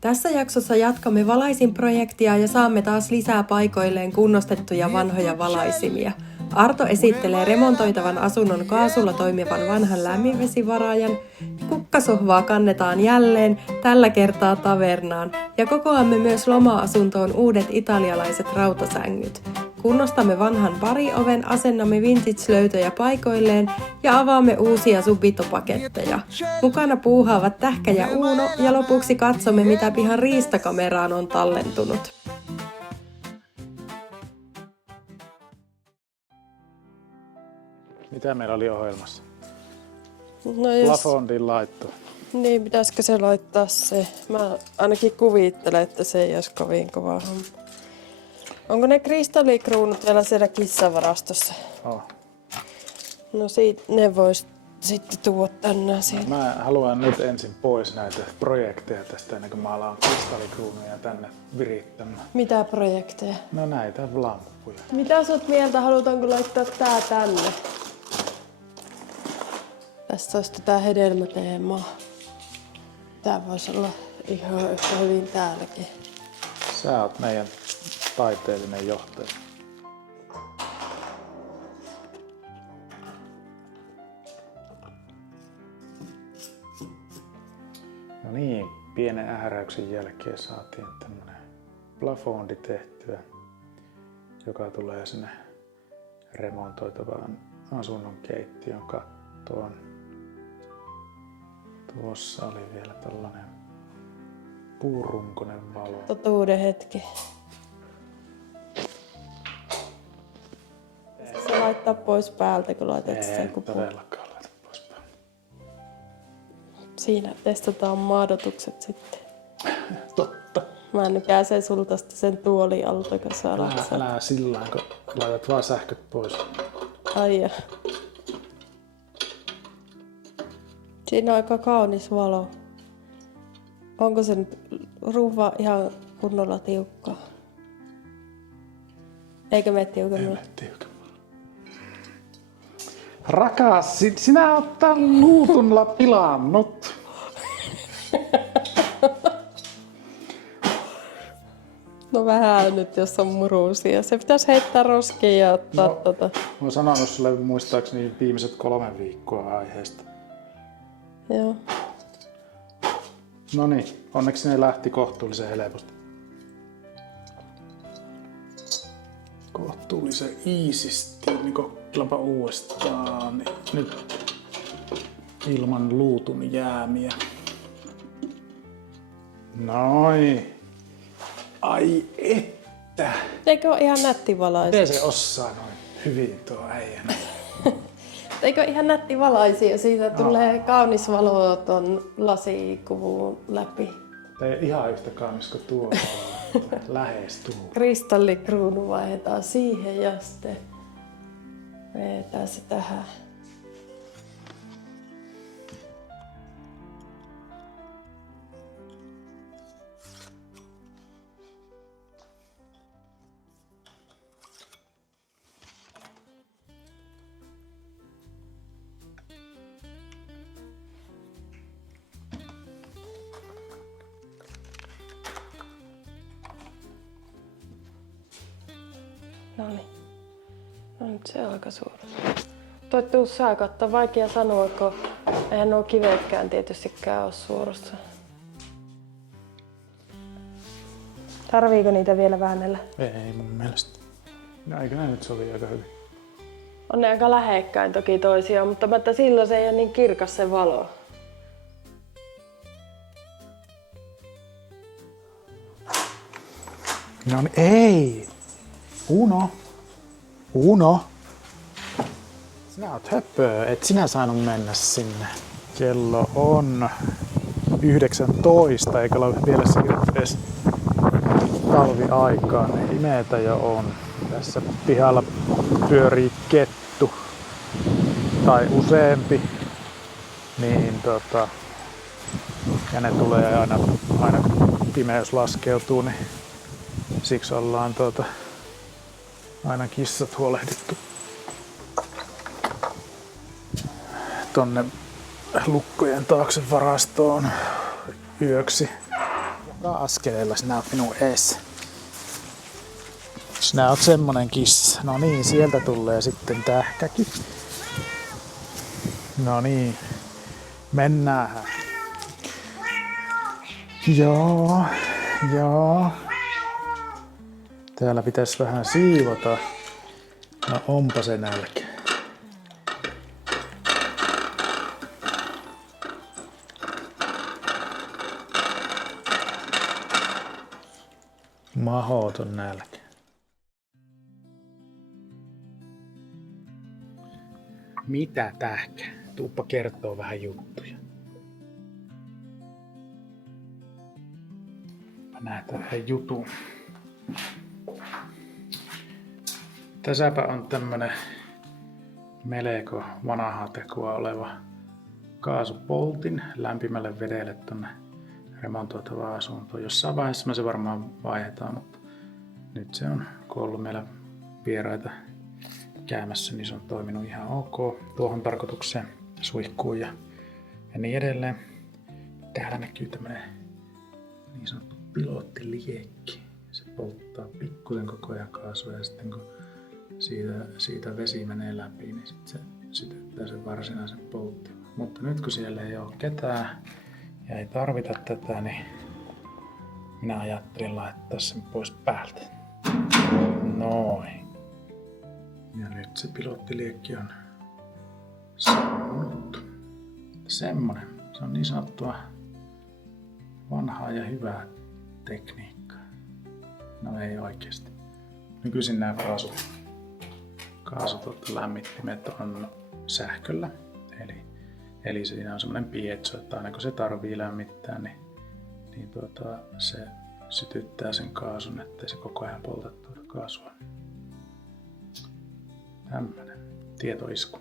Tässä jaksossa jatkamme valaisinprojektia ja saamme taas lisää paikoilleen kunnostettuja vanhoja valaisimia. Arto esittelee remontoitavan asunnon kaasulla toimivan vanhan lämminvesivaraajan, kukkasohvaa kannetaan jälleen, tällä kertaa tavernaan, ja kokoamme myös loma-asuntoon uudet italialaiset rautasängyt. Kunnostamme vanhan parioven, asennamme vintage-löytöjä paikoilleen ja avaamme uusia subito-paketteja. Mukana puuhaavat Tähkä ja Uuno ja lopuksi katsomme, mitä pihan riistakameraan on tallentunut. Mitä meillä oli ohjelmassa? No jos... Plafondin laitto. Niin, pitäisikö se laittaa se? Mä ainakin kuvittelen, että se ei olisi kovin kova homma. Onko ne kristallikruunut vielä siellä kissavarastossa? Oh. No ne vois sitten tuoda tänne siitä. Mä haluan nyt ensin pois näitä projekteja tästä ennen kuin mä alan kristallikruunuja tänne virittämään. Mitä projekteja? No näitä lamppuja. Mitä sä oot mieltä? Halutaanko laittaa tää tänne? Tästä olisi tätä hedelmäteemaa. Tää voisi olla ihan yhtä hyvin täälläkin. Sä oot meidän taiteellinen johtaja. No niin, pienen ähräyksen jälkeen saatiin tämmönen plafondi tehtyä, joka tulee sinne remontoitavaan asunnon keittiön kattoon. Tuossa oli vielä tällainen puurunkoinen valo. Totuuden hetki. Se laittaa pois päältä, kun laitat sen kupuun. Ei todellakaan laita pois päältä. Siinä testataan maadotukset sitten. Totta. Mä nykäisen sulta sen tuolin alta, kun sä alat. Älä sillä kun laitat vaan sähköt pois. Ai ja. Siinä on aika kaunis valo. Onko sen ruuva ihan kunnolla tiukkaa? Eikö mene tiukemmin? Ei mene tiukemmin. Rakas, sinä oot tän luutunla pilannut. No vähän nyt, jos on murusia. Se pitäisi heittää roskiin ja ottaa Mä oon sanonut sulle muistaakseni viimeiset 3 viikkoa aiheesta. Joo. No niin, onneksi ne lähti kohtuullisen helposti. Kohtuullisen iisisti, niin kokeillaanpa uudestaan. Niin nyt ilman luutun jäämiä. Noin. Ai että! Eikö ole ihan nätti valaisi? Miten se osaa noin hyvin tuo äijänä? Eikö ihan nätti valaisi ja siitä tulee kaunis valo ton lasikuvun läpi? Ei ihan yhtä kaunis kuin tuo, lähestyy. Kristallikruunu vaihdetaan siihen ja sitten vedetään se tähän. Noniin. No nyt se on aika suuri. Tuu sä katsoa, vaikea sanoa, kun eihän nuo kivetkään tietystikään ole suorassa. Tarviiko niitä vielä väännellä? Ei mun mielestä. No, eikö ne nyt sovi aika hyvin? On ne aika lähekkäin toki toisiaan, mutta silloin se ei ole niin kirkas se valo. No ei! Uno! Sinä oot höpö, et sinä saanut mennä sinne. Kello on 19, eikä ole vielä siirrytty edes talviaikaan. Niin imeitä jo on. Tässä pihalla pyörii kettu tai useampi. Niin ja ne tulee aina kun pimeys laskeutuu, niin siksi ollaan aina kissat huolehdittu tonne lukkojen taakse varastoon yöksi. askeleella sinä oot minun eessä. Sinä oot semmonen kissa. No niin, sieltä tulee sitten tähkäkin. No niin, mennään. Joo. Täällä pitäisi vähän siivota. No onpa se nälkä. Mahoton nälkä. Mitä tähkä? Tuuppa kertoo vähän juttuja. Mä näytän vähän jutun. Tässäpä on tämmönen melko vanhaa tekoa oleva kaasupoltin lämpimälle vedelle tonne remontoitavaan asuntoon. Jossain vaiheessa me se varmaan vaihdetaan, mutta nyt se on, kun ollut meillä vieraita käymässä, niin se on toiminut ihan ok tuohon tarkoitukseen, suihkuun ja niin edelleen. Täällä näkyy tämmönen niin sanottu pilottiliekki. Se polttaa pikkuisen koko ajan kaasua ja sitten kun siitä vesi menee läpi, niin sit se sytyttää sen varsinaisen polttimen. Mutta nyt kun siellä ei ole ketään ja ei tarvita tätä, niin minä ajattelin laittaa sen pois päältä. Noin. Ja nyt se pilottiliekki on sammunut. Semmonen. Se on niin sanottua vanhaa ja hyvää tekniikkaa. No ei oikeesti. Nykyisin nämä kaasulämmittimet on sähköllä. Eli siinä on semmoinen piezo, että aina kun se tarvii lämmittää, niin se sytyttää sen kaasun, ettei se koko ajan polta tuota kaasua. Tämmönen tietoisku.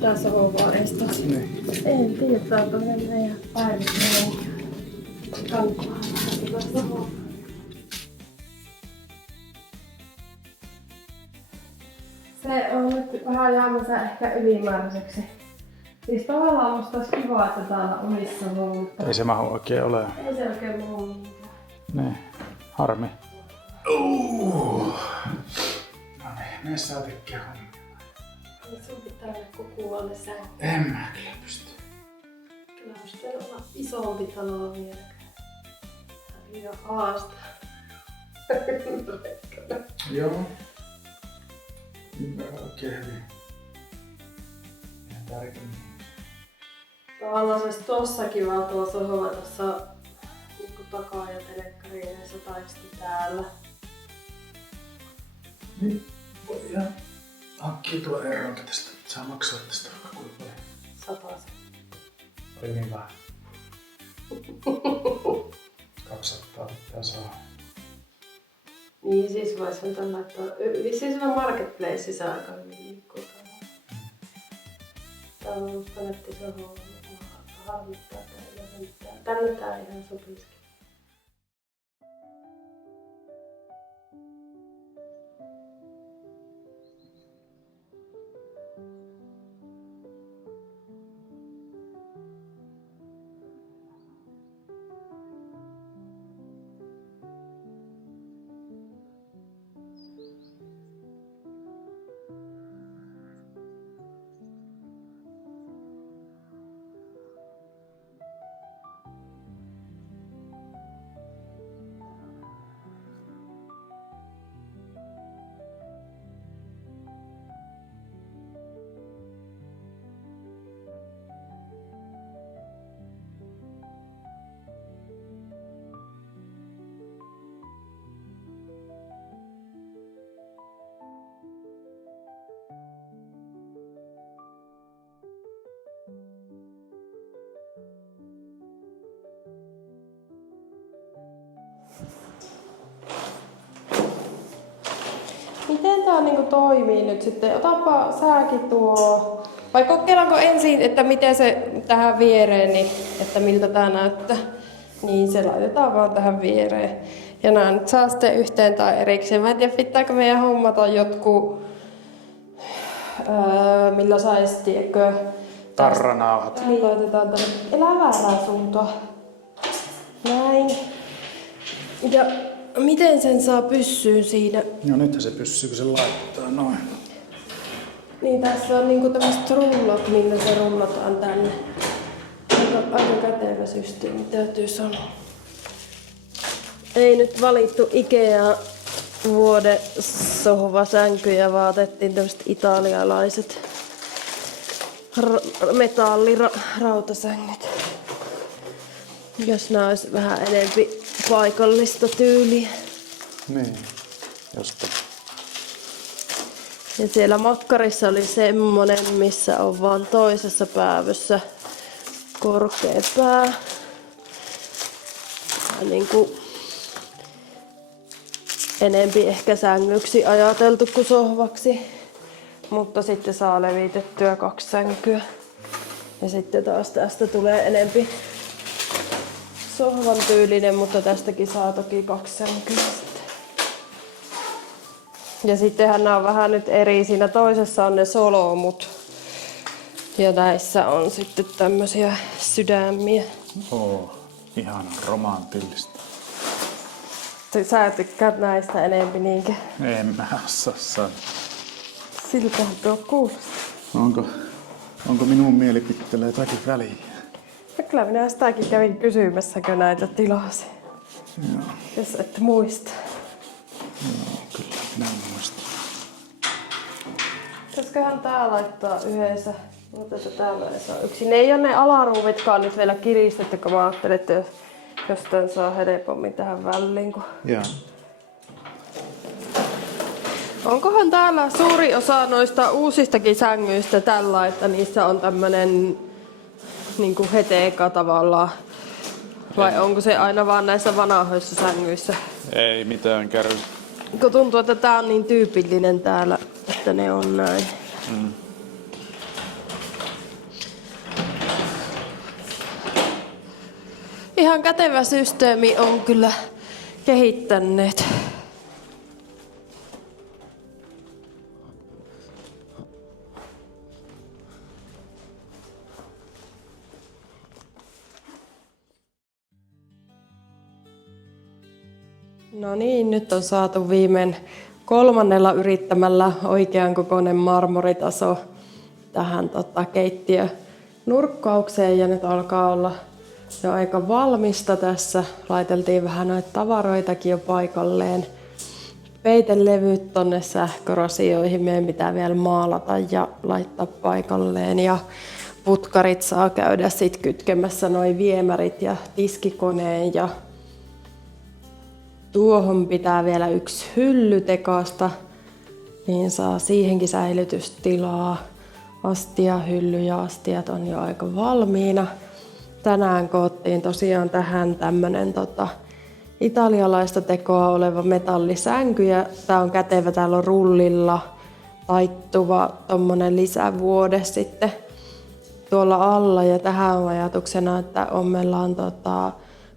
Tässä on huoneistos. En tiedä, saako mennä ja päivittää kantaa. Se on nyt vähän jäämässä ehkä ylimääräiseksi. Siis tavallaan musta olisi kiva, että täällä omissa mutta ei se mahu oikein ole. ei se oikein mahu mihinkään. Niin, harmi. No niin, me saa tekee hommia. Sun pitää olla kukuvalle sänky. En mä kyllä pysty. Kyllä olisi pitänyt olla isompi talo vielä. Liian haasta. Joo. Ymmärrän oikein hyvin. Ihan tärkein. Tavallaan se olisi tossakin vaan tuo sohva tossa takaa ja telekkariin ja sataisesti täällä. Niin, voi ihan hankkia tuo eronka tästä. Saa maksaa tästä vaikka kuinka paljon. 100. Oli niin vähän. 200 pitää saada. Niin siis vois antaa laittaa. Vissiin siinä marketplaceissa aika hyvin liikkuu. Tää on musta netti sohva. harmittaa tänne tää ihan sopisikin. Miten tää niinku toimii nyt sitten? Otapa sääkin tuo. Vai kokeillaanko ensin, että miten se tähän viereen, niin, että miltä tää näyttää. Niin se laitetaan vaan tähän viereen. Ja nää nyt saa sitten yhteen tai erikseen. Mä en tiedä, pitääkö meidän hommata jotkut, millä sais, tiedätkö? Tarranauhat. Niin laitetaan tänne. Elää väärää suuntaan. Näin. Ja miten sen saa pyssyyn siinä? No nythän se pysyy, kun se laittaa noin. Niin tässä on niinku tämmöiset rullot, millä se rullataan tänne. Aika kätevä systeemi, täytyy sanoa. Ei nyt valittu Ikea vuodesohvasänkyjä, vaan otettiin tämmöiset italialaiset metallirautasängyt. Jos nää olisi vähän enempi paikallista tyyliä. Niin, josta. Ja siellä makkarissa oli semmonen, missä on vaan toisessa päävyssä korkea pää. Ja niinku enempi ehkä sängyksi ajateltu kuin sohvaksi. Mutta sitten saa levitettyä 2 sänkyä. Ja sitten taas tästä tulee enempi sohvan tyylinen, mutta tästäkin saa toki 2 sänkyä. Ja sittenhän nämä on vähän nyt eri. Siinä toisessa on ne solomut. Ja näissä on sitten tämmösiä sydämiä. Ihana romanttillista. Sä tykkäät näistä enempi niinkö? En mä osaa sanoa. Siltähän tuo kuulostaa. Onko minun mielipiteellä jotakin väliä? No kyllä minä sitäkin kävin kysymässä, kun näitä tilasin. Joo. Jos et muista. Joo, kyllä minä muistan. Pitäisiköhän tää laittaa yhdessä? Mutta täällä ei saa yksin. Ne ei ole ne alaruuvitkaan nyt vielä kiristetty, kun mä ajattelin, että jos tän saa helpommin tähän väliin. Joo. Onkohan täällä suuri osa noista uusistakin sängyistä tällä, että niissä on tämmönen niinku heteeka tavallaan? Vai onko se aina vaan näissä vanhoissa sängyissä? Ei mitään käy. Kun tuntuu, että tää on niin tyypillinen täällä, että ne on näin. Mm. Ihan kätevä systeemi on kyllä kehittäneet. No niin, nyt on saatu viimein 3. yrittämällä oikean kokoinen marmoritaso tähän keittiönurkkaukseen ja nyt alkaa olla jo aika valmista tässä. Laiteltiin vähän noita tavaroitakin jo paikalleen. Peitelevyt tonne sähkörasioihin meidän pitää vielä maalata ja laittaa paikalleen ja putkarit saa käydä sit kytkemässä noi viemärit ja tiskikoneen ja tuohon pitää vielä 1 hylly tekasta, niin saa siihenkin säilytystilaa. Astiahylly ja astiat on jo aika valmiina. Tänään koottiin tosiaan tähän tämmönen italialaista tekoa oleva metallisänky ja tää on kätevä, täällä on rullilla taittuva tommonen lisävuode sitten tuolla alla ja tähän on ajatuksena, että ommellaan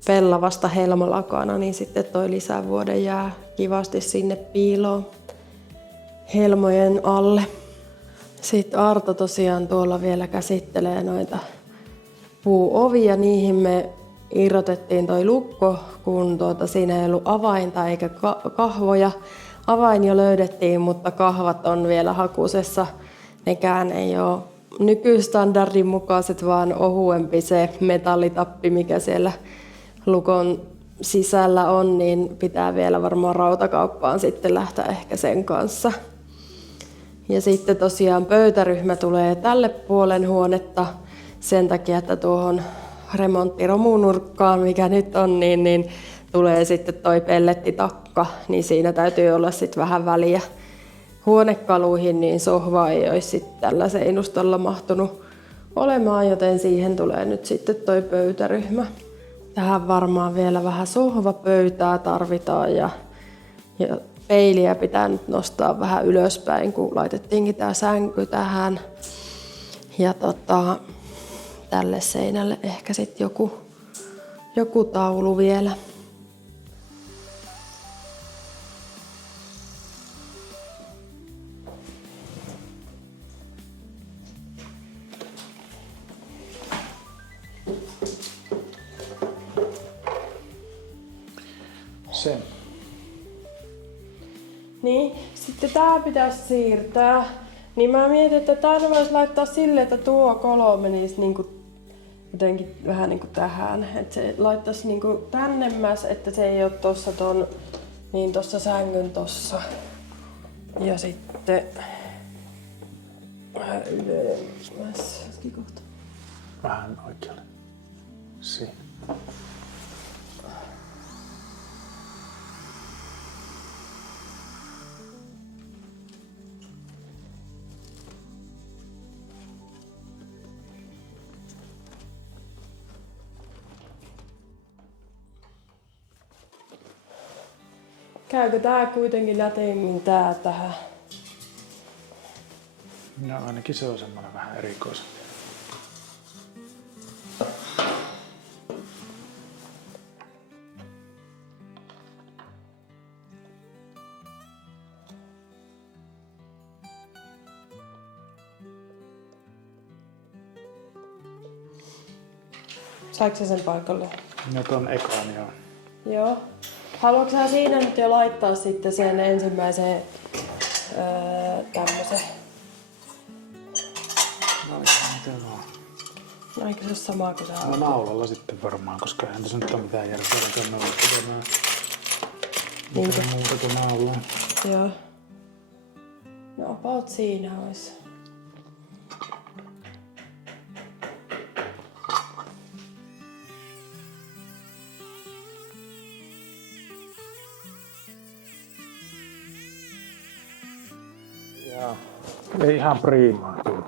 pellavasta helmolakana, niin sitten toi lisävuode jää kivasti sinne piiloon helmojen alle. Sitten Arto tosiaan tuolla vielä käsittelee noita puuovia. Niihin me irrotettiin toi lukko, kun siinä ei ollut avainta eikä kahvoja. Avain jo löydettiin, mutta kahvat on vielä hakusessa. Nekään ei ole nykystandardin mukaiset, vaan ohuempi se metallitappi, mikä siellä lukon sisällä on, niin pitää vielä varmaan rautakauppaan sitten lähteä ehkä sen kanssa. Ja sitten tosiaan pöytäryhmä tulee tälle puolen huonetta sen takia, että tuohon remonttiromunurkkaan, mikä nyt on, niin tulee sitten toi pellettitakka, niin siinä täytyy olla sitten vähän väliä huonekaluihin, niin sohva ei olisi sitten tällä seinustolla mahtunut olemaan, joten siihen tulee nyt sitten toi pöytäryhmä. Tähän varmaan vielä vähän sohvapöytää tarvitaan ja peiliä pitää nyt nostaa vähän ylöspäin, kun laitettiinkin tää sänky tähän. Ja tälle seinälle ehkä sitten joku taulu vielä. Se. Niin, sitten tää pitäisi siirtää. Niin mä mietin, että tää voisi laittaa silleen, että tuo kolo menisi niinku jotenkin vähän niinku tähän. Että se laittaisi niinku tännemmäs, että se ei oo tossa niin tossa sängyn tossa. Ja sitten vähän ylemmäs. Vähän oikealle. Siinä. Käykö tää kuitenkin nätimmin tää tähän? No ainakin se on semmoinen vähän erikoisempi. Saiko sä sen paikalle? No ton ekan joo. Joo. Haluatko sä siinä nyt jo laittaa sitten sen ensimmäisen tämmösen? No miten vaan. No eikö se ole sama kuin sä No naulalla sitten varmaan, koska eihän tässä nyt ole mitään järkeä tänne voi tekemään. Mitä muuta kuin naulaa. Joo. No about siinä ois. Joo. Ei ihan priimaa tullut.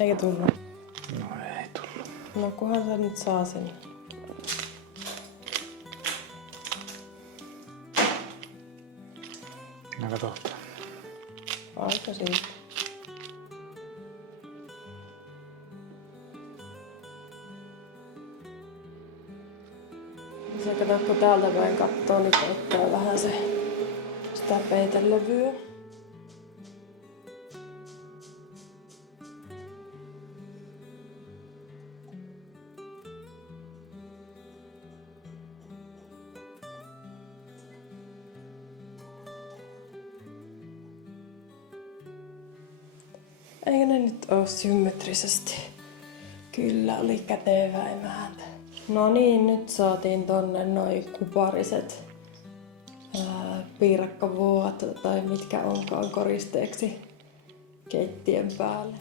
Eikä tullut. No ei tullut. No kunhan sä nyt saa sen. No katsotaan. Aika siitä. Se kato, kun täältä päin kattoo, niin ottaa vähän sitä peitelevyä. Eikö ne nyt oo symmetrisesti? Kyllä, oli kätevä emäntä. No niin, nyt saatiin tonne noi kupariset piirakkavuot tai mitkä onkaan koristeeksi keittiön päälle.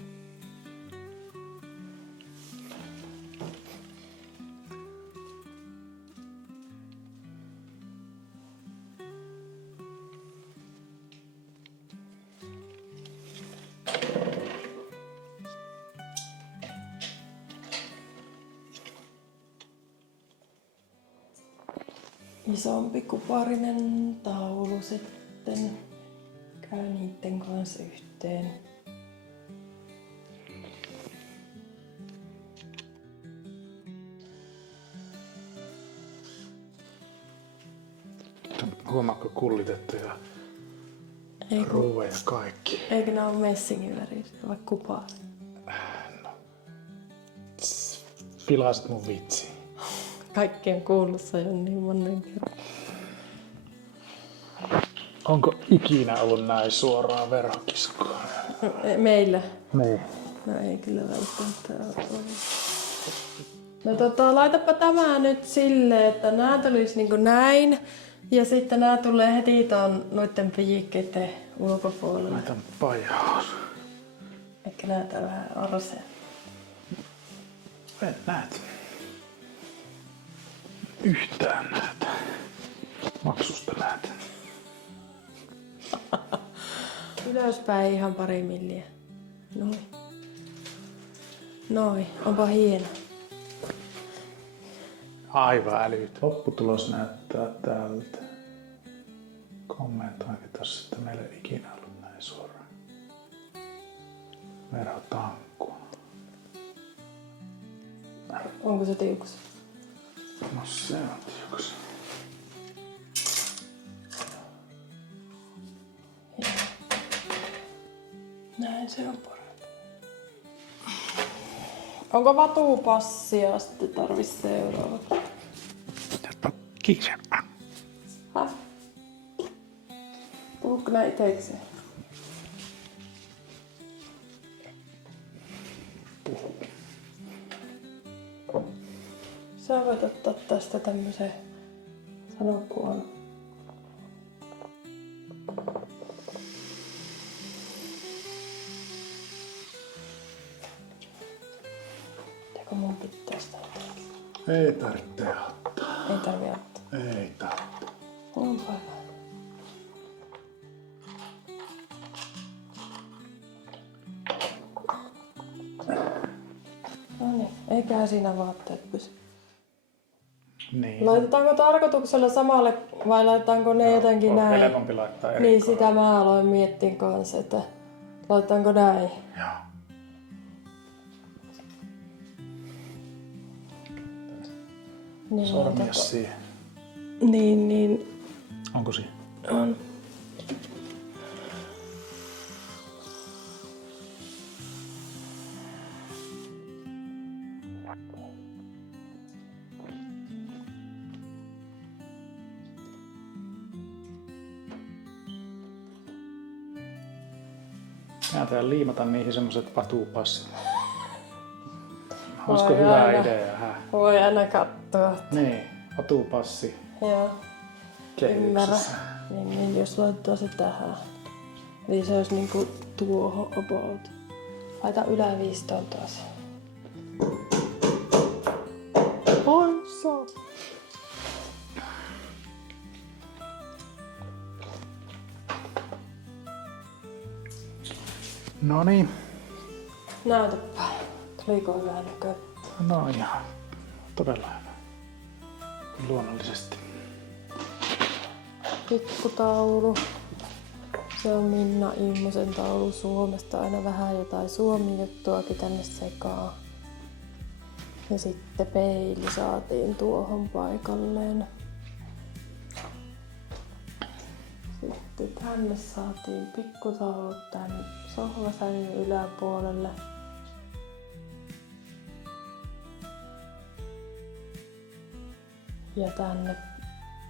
Isompi kuparinen taulu sitten käy niitten kanssa yhteen. Huomaatko kullitettuja ruuveja kaikki? Eikö ne ole messingin väristä vai kupaa? Pilasit mun vitsi. Kaikki on kuullut se jo niin monen kerran. Onko ikinä ollut näin suoraa verhokiskoa? Meillä? Niin. No ei kyllä välttämättä ole. No laitapa tämä nyt silleen, että nää tulisi niinku näin. Ja sitten nää tulee heti noitten pijikkeiden ulkopuolelle. Laitan pajaus. Ehkä näytää vähän arseen. En näet. Yhtään näet. Maksusta näet. Ylöspäin ihan pari milliä. Noin, onpa hieno. Aivan älyt. Lopputulos näyttää tältä. Kommentoinkin tossa, että meillä ei ikinä ollut näin suoraan. Verhotankkua. Onko se tiukas? No se on tiukas. Näin se on parempi. Onko vatupassia sitten tarvis seuraavaksi? Tästä kiiseppä. Häh? Puhutko nää itekseen? Sä voit ottaa tästä tämmösen, sano ku on. Teko mun pitää sitä jotenkin? Ei tarvitse ottaa. Ei tarvii ottaa. Ei tarvitse. Onpa hyvä. Noniin, eiköhän siinä vaatteet pysy. Niin. Laitetaanko tarkoituksella samalle vai laitetaanko ne jotenkin on näin? helpompi laittaa eri Niin, kohdalla. sitä mä aloin miettiä kanssa, että laitetaanko näin. Joo. Niin, Sormias siihen. Niin, Onko siinä? on. Mä täällä liimata niihin semmoset vatupassit. Olisiko Voi hyvä aina. idea? Voi aina katsoa. Niin, vatupassi Joo, ymmärrä. kehyksessä. Niin, jos laittaa se tähän. Niin se olisi niinku tuohon about. Laita yläviistoon taas. Poissa! Noniin. Näytäpä. Tuliko hyvä näkö? No ihan todella hyvä. Luonnollisesti. Pikkutaulu. Se on Minna Immosen taulu Suomesta. Aina vähän jotain Suomi-juttuakin tänne sekaan. Ja sitten peili saatiin tuohon paikalleen. Sitten tänne saatiin pikkutaulut tänne sohvasängyn yläpuolelle. Ja tänne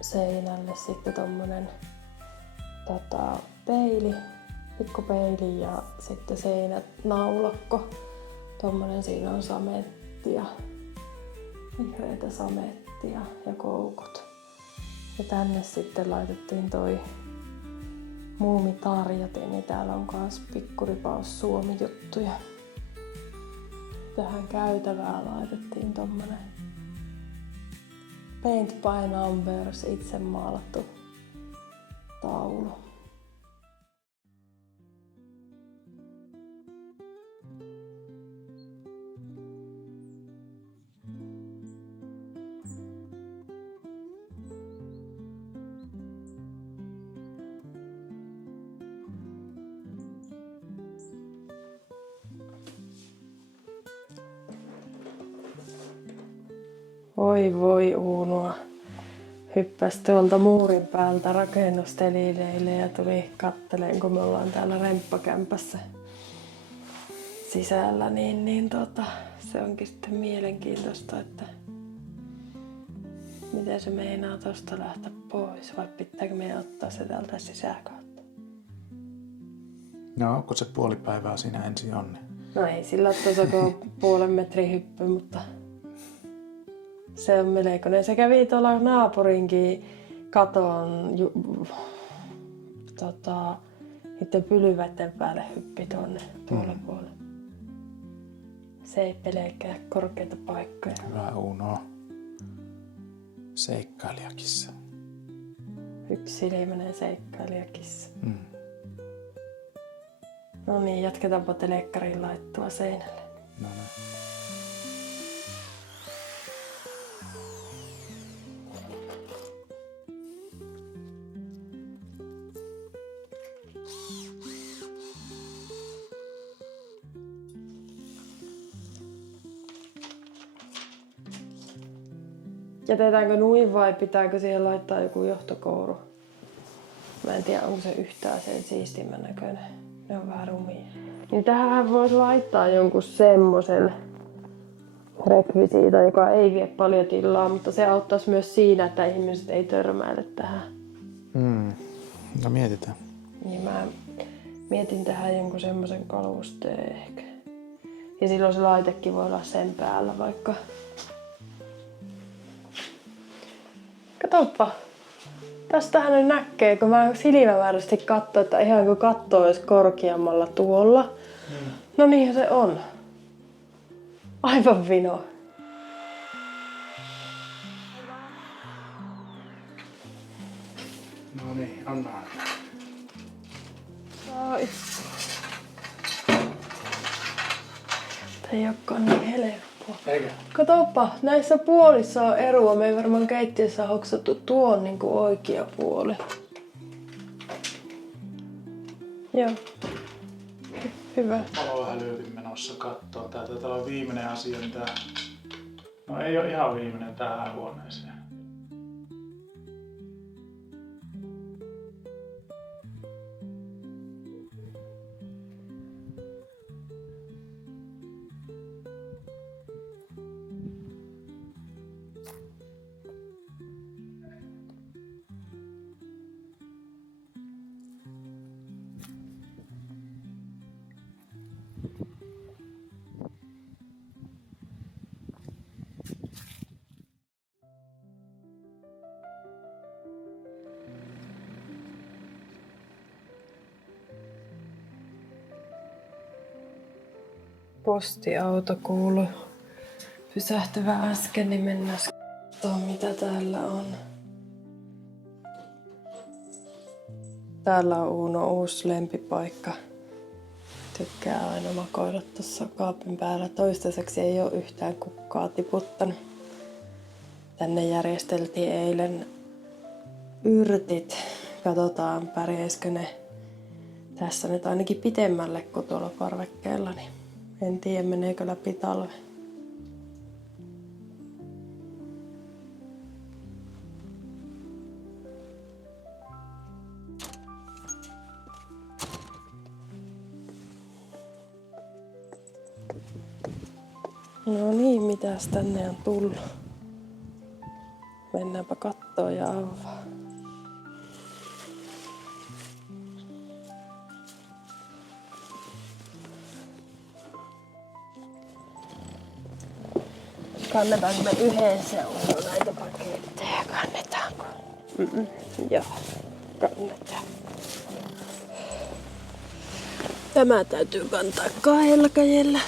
seinälle sitten tommonen peili, pikkupeili ja sitten seinänaulakko. Tommonen, siinä on samettia, vihreitä samettia ja koukut. Ja tänne sitten laitettiin toi muumitarjotin, niin täällä on kans pikkuripaus Suomi-juttuja. Tähän käytävään laitettiin tommonen Paint by Numbers itse maalattu taulu. Voi Uunoa. hyppäsi tuolta muurin päältä rakennustelineille ja tuli katteleen, kun me ollaan täällä remppakämpässä sisällä, niin se onkin sitten mielenkiintoista, että miten se meinaa tosta lähteä pois, vai pitääkö meidän ottaa se täältä sisäkautta? No, onko se puoli päivää siinä ensin on? No ei sillä ole tuossa puolen metrin hyppy, mutta se on melkoinen. Se kävi tuolla naapurinkin katon niiden pylväiden päälle hyppi tuolle puolelle. Se ei pelkää korkeita paikkoja. Hyvä Uno. Seikkailijakissa. Yksisilmäinen seikkailijakissa. No niin, jatketaanpa telekkarin laittua seinälle. No niin. Jätetäänkö nuin vai pitääkö siihen laittaa joku johtokouru? Mä en tiedä, onko se yhtään sen siistimän näköinen. Ne on vähän rumia. Niin tähän voisi laittaa jonkun semmoisen rekvisiitan, joka ei vie paljon tilaa, mutta se auttaisi myös siinä, että ihmiset ei törmäile tähän. No mietitään. Niin mä mietin tähän jonkun semmoisen kalusteen ehkä. Ja silloin se laitekin voi olla sen päällä vaikka. Katoppa. Tästähän ne näkee, kun mä silmämääräisesti katsoin, että ihan kuin katto olisi korkeammalla tuolla. No niinhän se on. Aivan vino. No niin, anna. Ai. Ei olekaan niin helppoa. Eikä? Katoppa, näissä puolissa on eroa. Me ei varmaan keittiössä hoksattu tuon niin kuin oikea puoli. Joo. Hyvä. Palohälytin menossa kattoo. Tää taitaa olla viimeinen asia, mitä... No ei ole ihan viimeinen tähän huoneeseen. Postiauto kuului pysähtyvä äsken, niin mennään katsomaan mitä täällä on. Täällä on Uno uusi lempipaikka. Tykkää aina makoilla tuossa kaapin päällä. Toistaiseksi ei ole yhtään kukkaa tiputtanut. Tänne järjesteltiin eilen yrtit. Katsotaan pärjäisikö ne tässä nyt ainakin pitemmälle kuin tuolla parvekkeella. Niin en tiedä meneekö läpi talve. No niin, mitäs tänne on tullut? Mennäänpä kattoo ja avaa. Kannetaanko me yhdessä näitä paketteja? Kannetaanko? Joo, kannetaan. Tämä täytyy kantaa 2 kädellä.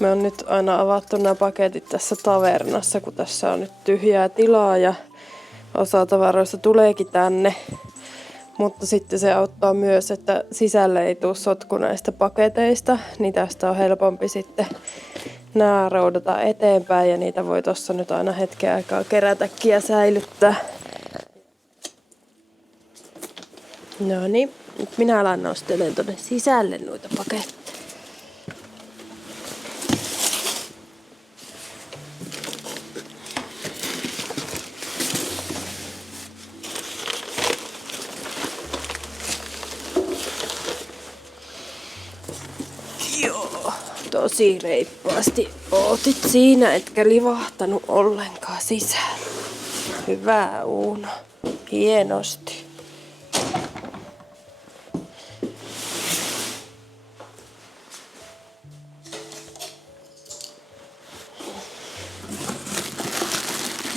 Me on nyt aina avattu nämä paketit tässä tavernassa, kun tässä on nyt tyhjää tilaa ja osa tavaroista tuleekin tänne. Mutta sitten se auttaa myös, että sisälle ei tule sotku näistä paketeista, niin tästä on helpompi sitten nää roudata eteenpäin ja niitä voi tossa nyt aina hetken aikaa kerätäkin ja säilyttää. No niin, nyt minä alan nostelemaan tuonne sisälle noita paketteja. Joo, tosi reippaasti ootit siinä, etkä livahtanut ollenkaan sisään. Hyvä Uuno, hienosti.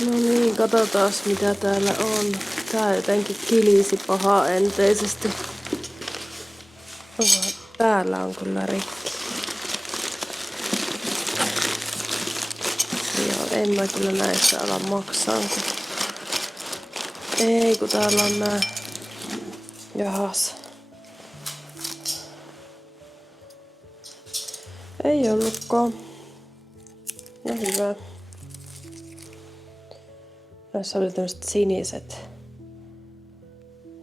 No niin, katsotaan mitä täällä on. Tää jotenkin kilisi pahaa enteisesti. Oho, täällä on kyllä rikki. Joo, en mä kyllä näissä ala maksaa. Ei, kun täällä on nää. Jahas. Ei ollutkaan. No hyvä. Näissä oli tämmöset siniset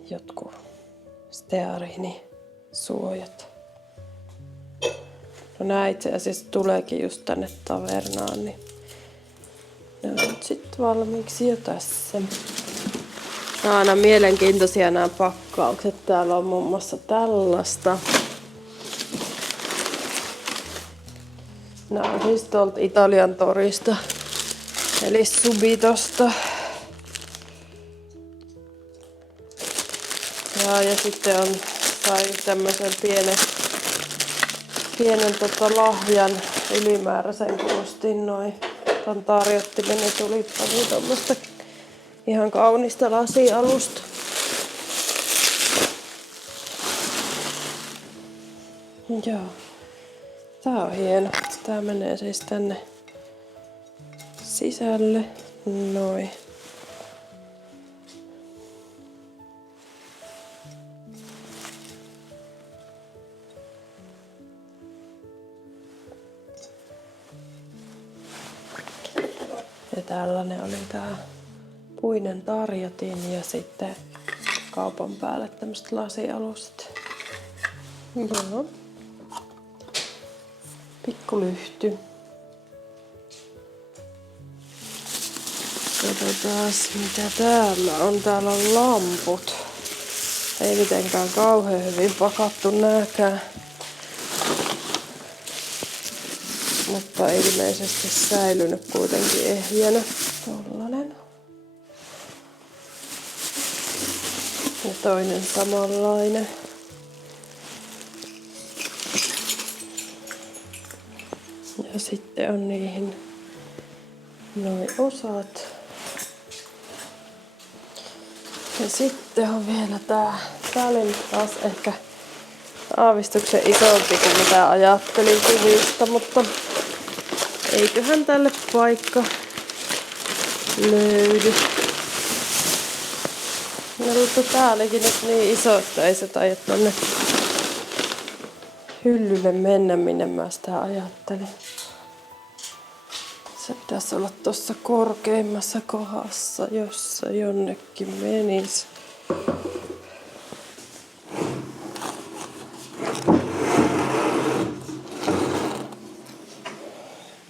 jotkut steariinisuojat. No nää itse asiassa tuleekin just tänne tavernaan, niin ne on nyt sit valmiiksi jo tässä. Nää on aina mielenkiintoisia nämä pakkaukset. Täällä on muun muassa tällaista. Nää on siis tuolta Italian torista. Eli Subitosta. Ja sitten sai tämmösen pienen lahjan ylimääräisen, kun ostin noin ton tarjottimen, niin tuli tommoista ihan kaunista lasialusta. Joo. Tää on hieno. Tää menee siis tänne sisälle. Noin. Ja tällainen oli tää puinen tarjotin ja sitten kaupan päälle tämmöset lasialustat. Joo. Pikkulyhty. Katsotaas mitä täällä on. Täällä on lamput. Ei mitenkään kauhean hyvin pakattu nääkään. Mutta ilmeisesti säilynyt kuitenkin ehjänä. Tollanen. Ja toinen samanlainen. Ja sitten on niihin noin osat. Ja sitten on vielä tää. Tää oli nyt taas ehkä aavistuksen isompi kuin mitä ajattelin kuvista, mutta eiköhän tälle paikka löydy. No mutta tää olikin nyt niin iso, että ei se taida tonne hyllylle mennä, minne mä sitä ajattelin. Se pitäisi olla tuossa korkeimmassa kohdassa, jossa jonnekin menisi.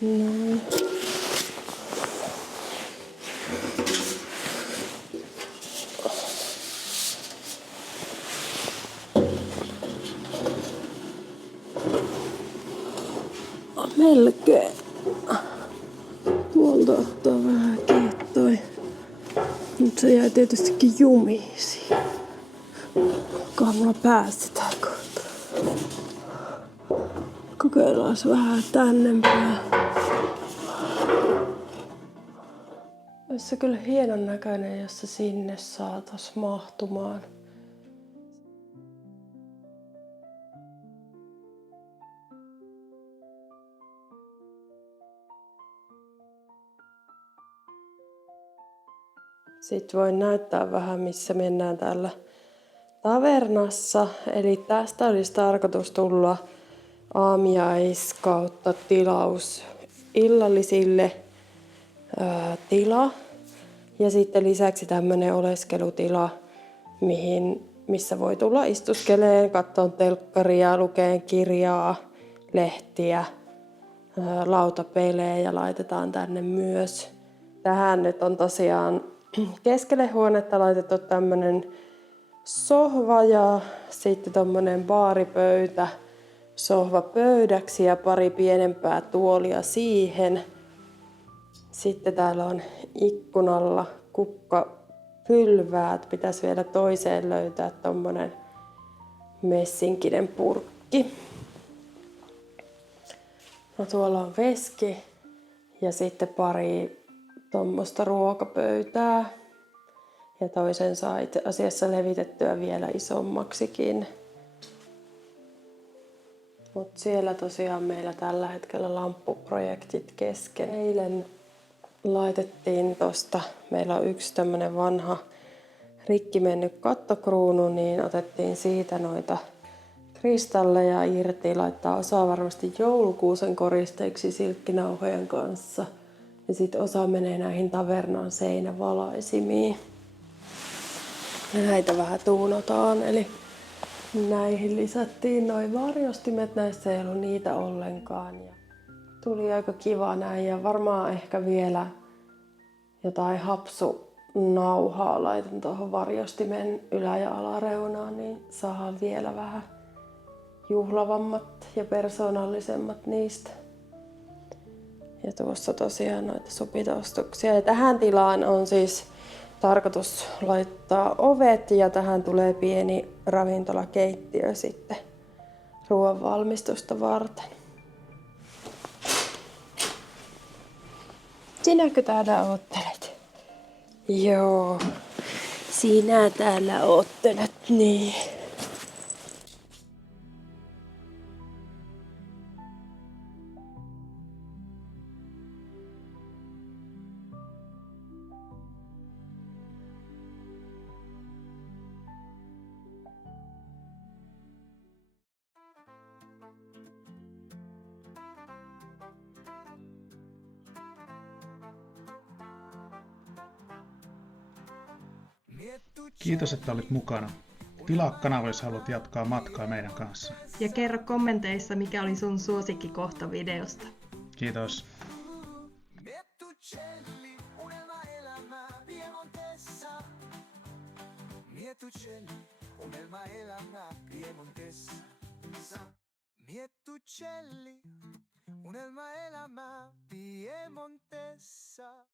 No. Melkein. Tuolta ottaa vähän kiittoi. Nyt se jäi tietystikin jumiisi. Onkohan mulla päästä tää kohta. Kokeillaan vähän tänne päin. Olisi se kyllä hienon näköinen, jos se sinne saatais mahtumaan. Sitten voin näyttää vähän, missä mennään täällä tavernassa. Eli tästä olisi tarkoitus tulla aamiais kautta tilaus illallisille tila. Ja sitten lisäksi tämmönen oleskelutila, mihin missä voi tulla istuskeleen, katsoa telkkaria, lukeen kirjaa, lehtiä, lautapelejä laitetaan tänne myös. Tähän nyt on tosiaan keskelle huonetta laitettu tämmönen sohva ja sitten tommonen baaripöytä sohvapöydäksi ja pari pienempää tuolia siihen. Sitten täällä on ikkunalla kukkapylväät. Pitäisi vielä toiseen löytää tommonen messinkinen purkki. No tuolla on veski ja sitten pari tuommoista ruokapöytää. Ja toisen saa itse asiassa levitettyä vielä isommaksikin. Mutta siellä tosiaan meillä tällä hetkellä lamppuprojektit kesken. Eilen laitettiin tosta, meillä on yksi tämmönen vanha rikki mennyt kattokruunu, niin otettiin siitä noita kristalleja irti, laittaa osa varmasti joulukuusen koristeiksi silkkinauhojen kanssa. Ja sitten osa menee näihin tavernan seinävalaisimiin. Ja näitä vähän tuunataan, eli näihin lisättiin noin varjostimet, näissä ei ollut niitä ollenkaan. Ja tuli aika kiva näin ja varmaan ehkä vielä jotain hapsunauhaa laitan tuohon varjostimen ylä- ja alareunaan, niin saadaan vielä vähän juhlavammat ja persoonallisemmat niistä. Ja tuossa tosiaan noita supitostuksia. Ja tähän tilaan on siis tarkoitus laittaa ovet ja tähän tulee pieni ravintolakeittiö sitten ruoan valmistusta varten. Sinäkö täällä oottelet? Joo, sinä täällä oottelet, niin. Kiitos, että olit mukana. Tilaa kanava, jos haluat jatkaa matkaa meidän kanssa. Ja kerro kommenteissa, mikä oli sun suosikkikohta videosta. Kiitos. Miettucelli, unelma elämä Piemontessa.